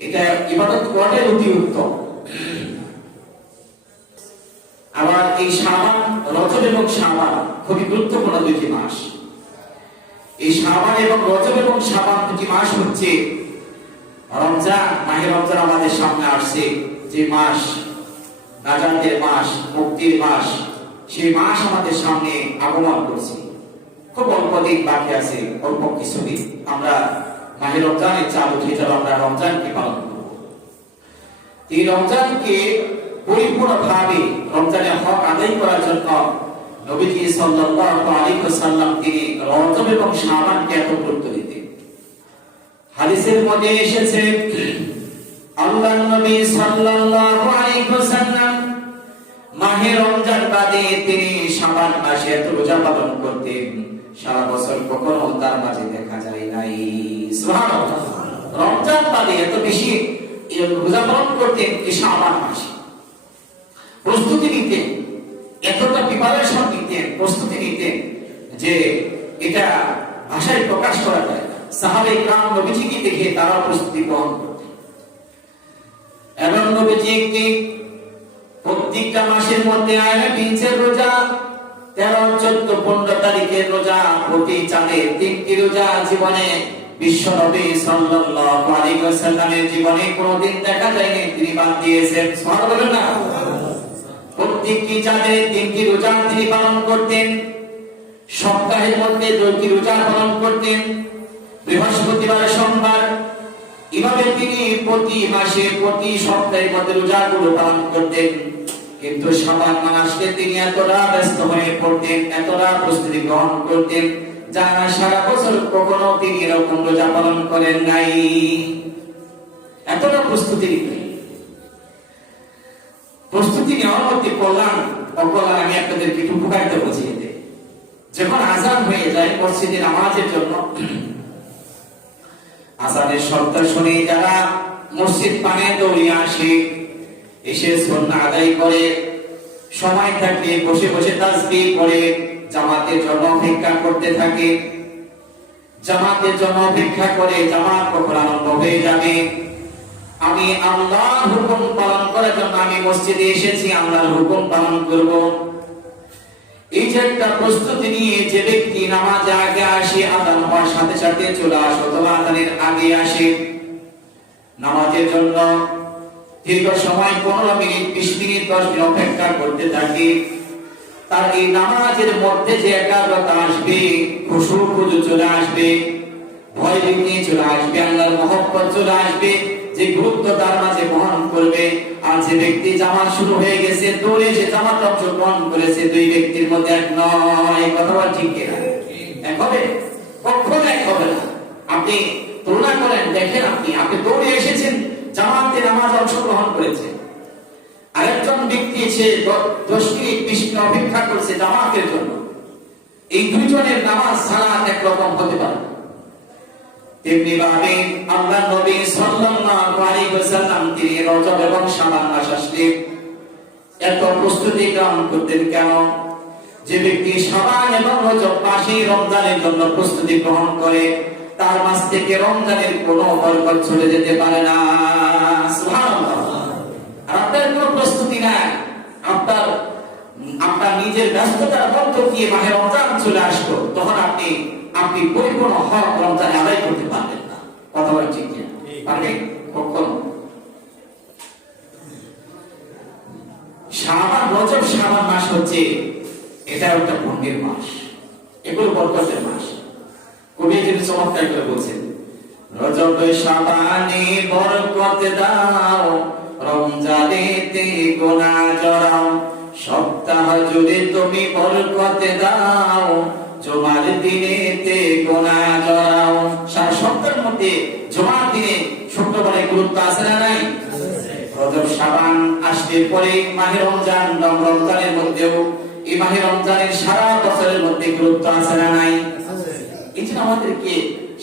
এটা ইবাদত করাটাই অতি উত্তম। আবার এই শাবান, রজব এবং শাবান খুবই গুরুত্বপূর্ণ দুটি মাস। এই শাবান এবং রজব এবং শাবান দুটি মাস হচ্ছে রমজান, মাহে রমজান আমাদের সামনে আসছে, যে মাস নাজাতের মাস, মুক্তির মাস, সেই মাস আমাদের সামনে আগমন করছে। খুব অল্প দিন বাকি আছে, অল্প কিছুদিন আমরা মাহে রমজানের চাঁদ উঠে যাবে, আমরা রমজানকে পালন করব। এই রমজানকে পরিপূর্ণভাবে রমজানের হক আদায় করার জন্য নবীজি সাল্লাল্লাহু আলাইহি ওয়াসাল্লাম তিনি রজব এবং শাবানকে এত গুরুত্ব দিতেন। হাদিসের মধ্যে এসেছে আল্লাহর নবী সাল্লাল্লাহু আলাইহি ওয়াসাল্লাম মাহে রমজান বাদে তিনি শাবান মাসে এত রোজা পালন করতেন, সারা বছর কখনো তার মাঝে দেখা যায় নাই। সুবহানাল্লাহ। রমজান বাদে এত বেশি রোজা পালন করতেন এই শাবান মাসে। প্রস্তুতি নিতেন, এতটা প্রিপারেশন নিতেন, প্রস্তুতি নিতেন যে এটা ভাষায় প্রকাশ করা যায় না। সাহাবায়ে কিরাম নবীজিকে দেখে তারা প্রস্তুতি গ্রহণ করতেন। এবং নবীজি প্রত্যেকটা মাসের মধ্যে আয়না বিজের রোজা, 13, 14, 15 তারিখের রোজা, প্রতি চাঁদে 3টি রোজা জীবনে বিশ্ব নবী সাল্লাল্লাহু আলাইহি ওয়াসাল্লামের জীবনে কোনোদিন দেখা যায়নি, তিনি বাদ দিয়েছেন। সুবহানাল্লাহ। প্রত্যেকটি চাঁদে 3টি রোজা তিনি পালন করতেন, সপ্তাহের মধ্যে 2টি রোজা পালন করতেন, বৃহস্পতিবার, সোমবার। এভাবে তিনি প্রতি মাসে, প্রতি সপ্তাহের মধ্যে রোজাগুলো পালন করতেন। কিন্তু শাবান মাসে তিনি এতটা ব্যস্ত হয়ে পড়তেন, এতটা প্রস্তুতি গ্রহণ করতেন, যা সারা বছর কখনো তিনি এরকম রোজা পালন করেন নাই। এতটা প্রস্তুতি নিতেন। প্রস্তুতি নেওয়ার মধ্যে কল্যাণ অকল্যাণ আমি আপনাদেরকে একটু উপকারিতা বুঝিয়ে দিই। যখন আযান হয়ে যায় মসজিদে নামাজের জন্য, আযানের শব্দ শুনে যারা মসজিদ পানে দৌড়িয়ে আসে, এসে সুন্নাহ আদায় করে, সময় থাকে বসে বসে তাসবিহ পড়ে জামাতের জন্য অপেক্ষা করতে থাকে। জামাতের জন্য অপেক্ষা করে, জামাত কখন আরম্ভ হয়ে যাবে, আমি আল্লাহর হুকুম পালন করার জন্য আমি মসজিদে এসেছি, আল্লাহর হুকুম পালন করব, এই যে একটা প্রস্তুতি নিয়ে যে ব্যক্তি নামাজে আগে আসে, আযান হওয়ার সাথে সাথে চলে আসে অথবা আযানের আগে আসে নামাজের জন্য, দীর্ঘ সময় 15 মিনিট, 20 মিনিট, 10 মিনিট অপেক্ষা করতে থাকে, তার এই নামাজের মধ্যে যে একাগ্রতা আসবে, খুশু খুজু চলে আসবে, ভয় ভীতি চলে আসবে, আল্লাহর মহব্বত চলে আসবে, যে গুরুত্ব তার মাঝে বহন করবে। আর যে ব্যক্তি জামাত শুরু হয়ে গেছে, দৌড়ে সে জামাত অংশগ্রহণ করেছে, দুই ব্যক্তির মধ্যে এক নয়। কথা বলা ঠিক কিনা? এক হবে? কখনো এক হবে না। আপনি তুলনা করেন, দেখেন আপনি দৌড়ে এসেছেন, জামাতে নামাজ অংশগ্রহণ করেছে, আরেকজন ব্যক্তি এসে 10 মিনিট 20 মিনিট অপেক্ষা করছে জামাতের জন্য। এই দুইজনের নামাজ সালাত একরকম হতে পারে। তেমনি ভাবে আল্লাহর নবী সাল্লাল্লাহু আলাইহি ওয়াসাল্লাম তিনি রজব এবং শাবান মাস আসলে এত প্রস্তুতি গ্রহণ করতেন কেন? যে ব্যক্তি শাবান এবং রজব মাসে রমজানের জন্য প্রস্তুতি গ্রহণ করে, তার মাস থেকে রমজানের কোনো বরকত চলে যেতে পারে না। সুবহানাল্লাহ। আর আপনার কোনো প্রস্তুতি নাই, আপনার নিজের ব্যস্ততার মধ্য দিয়ে মাহে রমজান চলে আসলো, তখন আপনি পরিপূর্ণ হক রমজানে আদায় করতে পারবেন না। কথা বলা ঠিক কিনা? পারবেন কখনো? শাবান, রজব শাবান মাস হচ্ছে এটা একটা পুণ্যের মাস, এগুলো বরকতের মাস। কবি যিনি চমৎকার করে বলছেন, রজব শাবানে বরকত দাও, রমজানেতে গুনাহ জড়াও, সপ্তাহ জুড়ে তুমি বরকত দাও, জুমার দিনেতে গুনাহ জড়াও। সারা সপ্তাহের মধ্যে জুমার দিনে শুক্রবারে গুরুত্ব আছে না নাই? রজব শাবান আসলে পরে মাহে রমজান, রমজানের মধ্যেও এই মাহে রমজানের সারা বছরের মধ্যে গুরুত্ব আছে না নাই? এই জন্য আমাদেরকে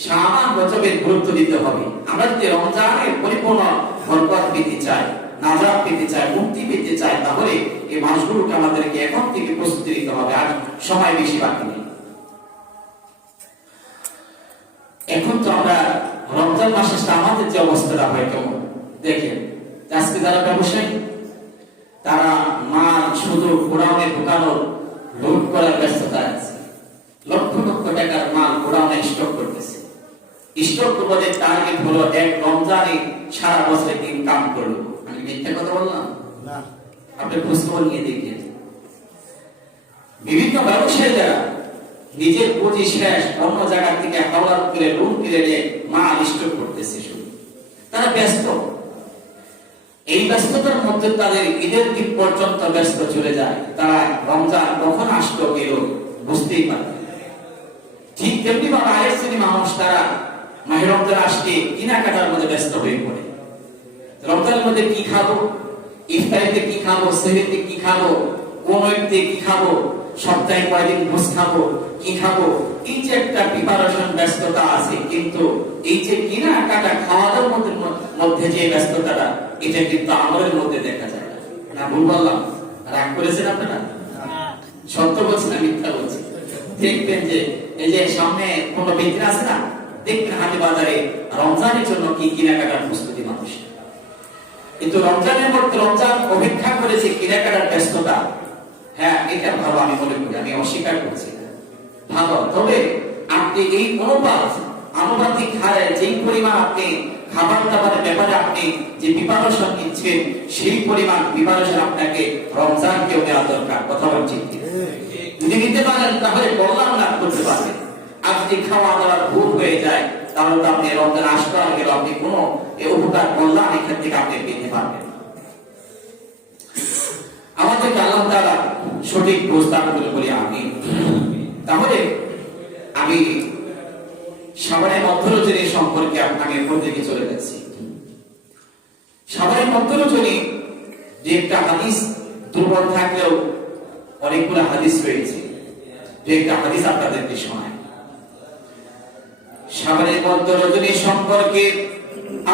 শাবান রজবের গুরুত্ব দিতে হবে। আমরা যদি রমজানের পরিপূর্ণ বরকত পেতে চাই, নাজাত পেতে চাই, মুক্তি পেতে চাই, তাহলে এই মাসগুলোকে আমাদেরকে এখন থেকে প্রস্তুতি নিতে হবে। আর সময় বেশি বাকি নেই। এখন তো আমরা রমজান মাসে আমাদের যে অবস্থাটা হয় কেমন? দেখেন আজকে যারা ব্যবসায়ী তারা মাল শুধু গোডাউনে ঢুকানোর লোড করার ব্যস্ততা আছে, লক্ষ লক্ষ টাকার মাল গোডাউনে স্টক করতেছে। স্টক করতে টার্গেট হলো এক রমজানে সারা বছরে ইনকাম করলো। আমি মিথ্যা কথা বললাম না? আপনি খোঁজখবর নিয়ে দেখেন বিভিন্ন ব্যবসায়ী যারা নিজের পুঁজি শেষ অন্য জায়গা থেকে হাওলাত করে লোন কিনে নিয়ে মাল স্টক করতেছে, শুধু তারা ব্যস্ত। এই ব্যস্ততার মধ্যে তাদের ঈদের দিন পর্যন্ত ব্যস্ত চলে যায়, তারা রমজান কখন আসলো এলো বুঝতেই পারে। ঠিক তেমনি ভাবে আয়ের শ্রেণী মানুষ তারা মাহে রমজান আসতে কেনাকাটার মধ্যে ব্যস্ত হয়ে পড়ে। রমজানের মধ্যে কি খাবো, ইফতারিতে কি খাবো, সেহরিতে কি খাবো, কোন ঈদে কি খাবো, সপ্তাহে কয়দিন ভোজ খাবো, কি খাবো, এই যে একটা প্রিপারেশন ব্যস্ততা আছে। কিন্তু এই যে কেনাকাটা খাওয়া দাওয়ার মধ্যে যে ব্যস্ততাটা, এটা কিন্তু আমলের মধ্যে দেখা যায় না। ভুল বললাম? রাগ করেছেন আপনারা? সত্য বলছি না মিথ্যা বলছি? দেখবেন যে এই যে সামনে কোন বিক্রি আছে না, দেখবেন হাটে বাজারে রমজানের জন্য কি কেনাকাটার প্রস্তুতি মানুষ। কিন্তু রমজানের মধ্যে রমজান অপেক্ষা করেছে কেনাকাটার ব্যস্ততা। হ্যাঁ, এটা ভালো, আমি মনে করি, আমি অস্বীকার করছি না, ভালো। তবে আপনি এই আনুপাতিক হারে যে পরিমাণ আপনি খাবার দাবারের ব্যাপারে আপনি যে প্রিপারেশন নিচ্ছেন, সেই পরিমাণ প্রিপারেশন আপনাকে রমজানকেও নেওয়া দরকার। কথা বলছি, যদি নিতে পারেন তাহলে কল্যাণ লাভ করতে পারবেন। আর যদি খাওয়া দাওয়ার ভুল হয়ে যায় তাহলে তো আপনি রমজান আসতে গেলে আপনি কোনো উপকার কল্যাণ এখান থেকে আপনি পেতে পারবেন। আমাদেরকে আল্লাহ তাআলা সঠিক প্রস্তাব করে বলি আমি। তাহলে আমি শাবানের মধ্যরজনী সম্পর্কে আপনাকে বলতে গিয়ে চলে যাচ্ছি। শাবানের মধ্যরজনী যে একটা হাদিস দুর্বল থাকলেও অনেকগুলো হাদিস রয়েছে, যে একটা হাদিস আপনাদেরকে শোনায়। শাবানের মধ্যরজনী সম্পর্কে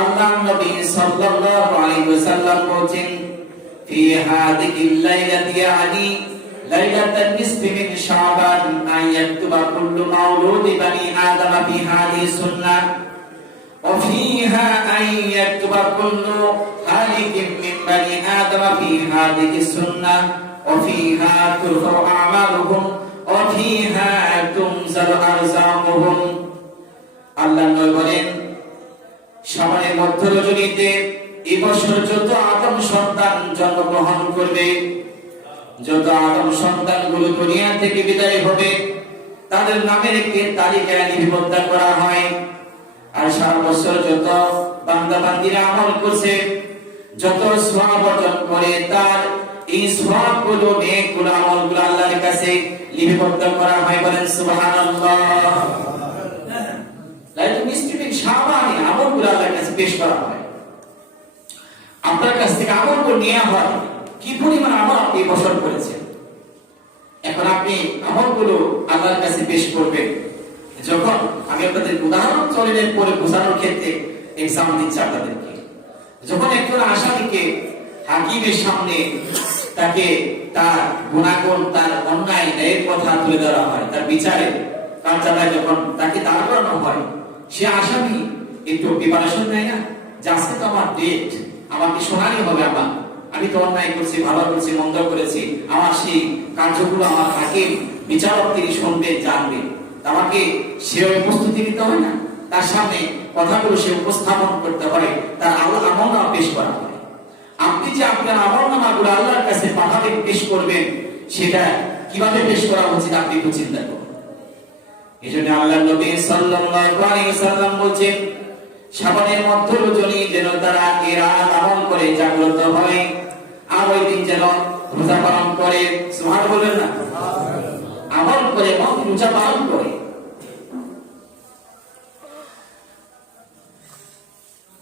আল্লাহর নবী সাল্লাল্লাহু আলাইহি ওয়াসাল্লাম বলেন, في هذه الليلة يعني ليلة النصف من شعبان أن يكتب كل مولود بني آدم في هذه السنة وفيها أن يكتب كل هالك من بني آدم في هذه السنة وفيها ترفع أعمالهم وفيها تنزل أرزاقهم। আল্লাহ নবী বলেন, শাবানের মধ্য রজনীতে এই বছর যত আদম সন্তান জন্মগ্রহণ করবে, যত আদম সন্তানগুলো দুনিয়া থেকে বিদায় হবে, তাদের নামের একটি তালিকা লিপিবদ্ধ করা হয়। আর সারা বছর যত বান্দা বান্দীরা আমল করছে, যত সওয়াব অর্জন করে, তার এই সওয়াবগুলো নেকগুলো আমলগুলো আল্লাহর কাছে লিপিবদ্ধ করা হয়। বলেন সুবহানাল্লাহ। লাইলাতুল নিসফি মিন শাবানে আমলগুলো আল্লাহর কাছে পেশ করা হয়, আপনার কাছ থেকে আমলগুলো নেওয়া হয়। কি পরিমাণ আমল আপনি বছর করেছেন, এখন আপনি আমলগুলো আল্লাহর কাছে পেশ করবেন। যখন আমি আপনাদের উদাহরণ চলেন পরে বোঝানোর ক্ষেত্রে এক্সাম দিচ্ছি আপনাদেরকে, যখন একজন আসামিকে হাকিমের সামনে তাকে তার গুনাহগুণ, তার অন্যায় ন্যায়ের কথা তুলে ধরা হয়, তার বিচারে কার্যালয়ে যখন তাকে দাঁড় করানো হয়, সে আসামি একটু প্রিপারেশন নেয় না যে আজকে তো আমার ডেট, আমাকে শোনানি হবে, আমি তো অন্যায় করছি, ভালো করছি, মন্দ করেছি, আমার সেই কার্যগুলো আমার হাকিম বিচারক তিনি শুনবেন, জানবেন। আমাকে সে প্রস্তুতি নিতে হয় না, তার সামনে কথাগুলো সে উপস্থাপন করতে হয়, তার আমলনামা পেশ করা হয়। আপনি যে আপনার আমলনামাগুলো আল্লাহর কাছে পাঠাবেন, পেশ করবেন, সেটা কিভাবে পেশ করা উচিত আপনি একটু চিন্তা করুন। এই জন্য আল্লাহর নবী সাল্লাল্লাহু আলাইহি ওয়াসাল্লাম বলেন, শাবানের মধ্য রজনী যেন তারা এই রাত আমল করে জাগ্রত হয়, আর ওই দিন যেন রোজা পালন করে। সুবহানাল্লাহ বলেন না? আমল করে এবং রোজা পালন করে।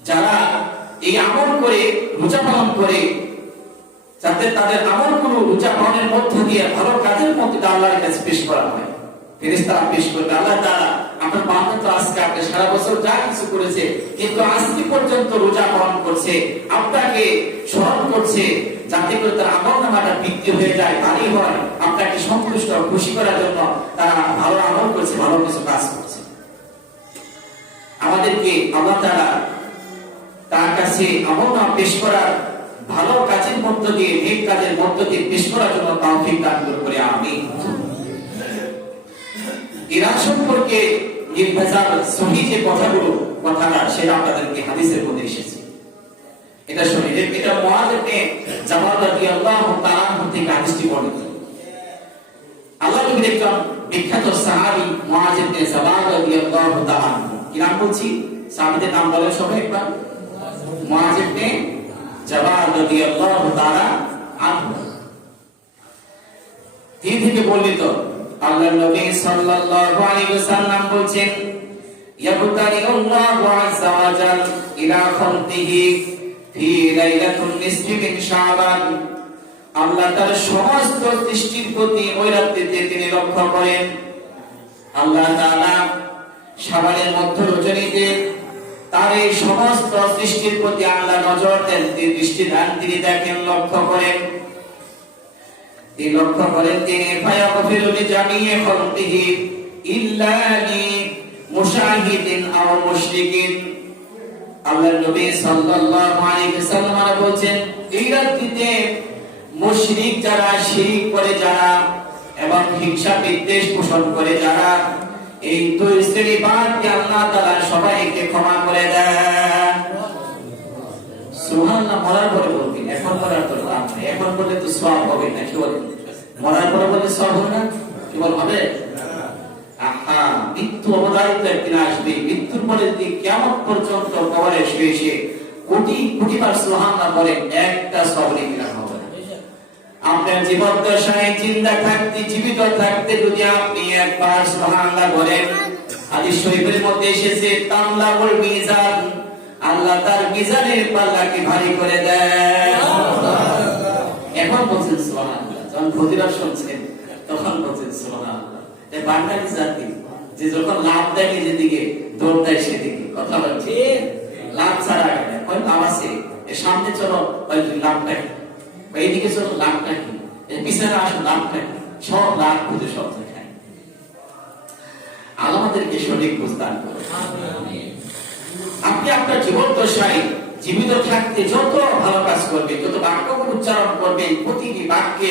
যারা এই আমল করে রোজা পালন করে, যাতে তাদের আমলগুলো রোজা পালনের মধ্য দিয়ে ভালো কাজের মধ্যে আল্লাহর কাছে পেশ করা হয়, ফেরেশতারা পেশ করবে। আল্লাহ তাআলা আপনার বান্দা তো আজকে আপনি সারা বছর যা কিছু করেছে, কিন্তু আজকে পর্যন্ত রোজা পালন করছে, আপনাকে স্মরণ করছে, যাতে করে তার আমলনামাটা বৃদ্ধি হয়ে যায়, তারই হয় আপনাকে সন্তুষ্ট খুশি করার জন্য তারা ভালো আমল করছে, ভালো কিছু কাজ করছে। আমাদেরকে আল্লাহ তাআলা তার কাছে আমল পেশ করার, ভালো কাজের মধ্য দিয়ে, নেক কাজের মধ্য দিয়ে পেশ করার জন্য তৌফিক দান করে আমিন। এরা সম্পর্কে নির্ভেজাল সহিহ যে কথাটা সেটা আপনাদেরকে হাদিসের মধ্যে এসেছে। এটা শুনে এটা মুআয ইবনে জাবাল রাদিয়াল্লাহু তাআলা থেকে হাদিসটি বর্ণিত। আল্লাহর নবীর একজন বিখ্যাত সাহাবী মুআয ইবনে জাবাল রাদিয়াল্লাহু তাআলা, কি নাম বলছি? সাহাবীদের নাম বলেন সবাই একবার। মুআয ইবনে জাবাল রাদিয়াল্লাহু তাআলা আনহু তিনি থেকে বর্ণিত, আল্লাহর নবী সাল্লাল্লাহু আলাইহি ওয়াসাল্লাম বলেন, ইয়াবতালি আল্লাহু আযজা ওয়া জাল ইলা খালকিহি ফি লাইলাতুন নিসফি মিন শাবান। আল্লাহ তার সমস্ত সৃষ্টির প্রতি ওই রাত্রিতে তিনি লক্ষ্য করেন। আল্লাহ তাআলা শাবানের মধ্য রজনীতে তার এই সমস্ত সৃষ্টির প্রতি আল্লাহ নজর দেন, দৃষ্টি ধ্যান তিনি দেখেন, লক্ষ্য করেন। তিনি ফায়াগফিরু লিজামিই খালকিহি ইল্লা লি মুশাহিদিন আও মুশরিকিন। আল্লাহর নবী সাল্লাল্লাহু আলাইহি ওয়াসাল্লাম বলেন, এই রাত্রিতে মুশরিক যারা, শিরক করে যারা এবং হিংসা বিদ্বেষ পোষণ করে যারা, এই দুই শ্রেণী বাদকে আল্লাহ তাআলা সবাইকে ক্ষমা করে দেন। সুবহানাল্লাহ। মরার পরে বলবেন, এখন মরার পরে আপনি এখন বললে তো সওয়াব হবে না, কি বলেন? মরার পরে বললে সওয়াব হবে না, কি বল হবে? আহা, মৃত্যু অবধারিত একদিন আসবে। মৃত্যুর পরে যদি কিয়ামত পর্যন্ত কবরে শুয়ে শুয়ে কোটি কোটি বার সুবহানাল্লাহ বলেন, একটা সওয়াব নেই হবে না। আপনার জীবন দশায় জিন্দা থাকতে, জীবিত থাকতে যদি আপনি একবার সুবহানাল্লাহ বলেন, হাদিস শরীফের মধ্যে এসেছে, তামলাউল মিজান, আল্লাহ তার মিজানের পাল্লাকে ভারী করে দেয়। এখন বলছেন সুবহানাল্লাহ, যখন ফজিলত শুনছেন তখন বলছেন সুবহানাল্লাহ। এই বাঙালি জাতি যে যখন লাভ দেয় নিজের দিকে, দৌড় দেয় সেদিকে, কথা বলছে লাভ ছাড়া কয় লাভ আছে, এর সামনে চলো লাভটা কি, এইদিকে চলো লাভটা কি, এর পিছনে আসো লাভটা কি, সব লাভ খুঁজে সব দেখায়। আল্লাহ আমাদেরকে সঠিক বুঝদান করুন। আপনি আপনার জীবন দশায় জীবিত থাকতে যত ভালো কাজ করবেন, যত বাক্য উচ্চারণ করবেন, প্রতিটি বাক্যে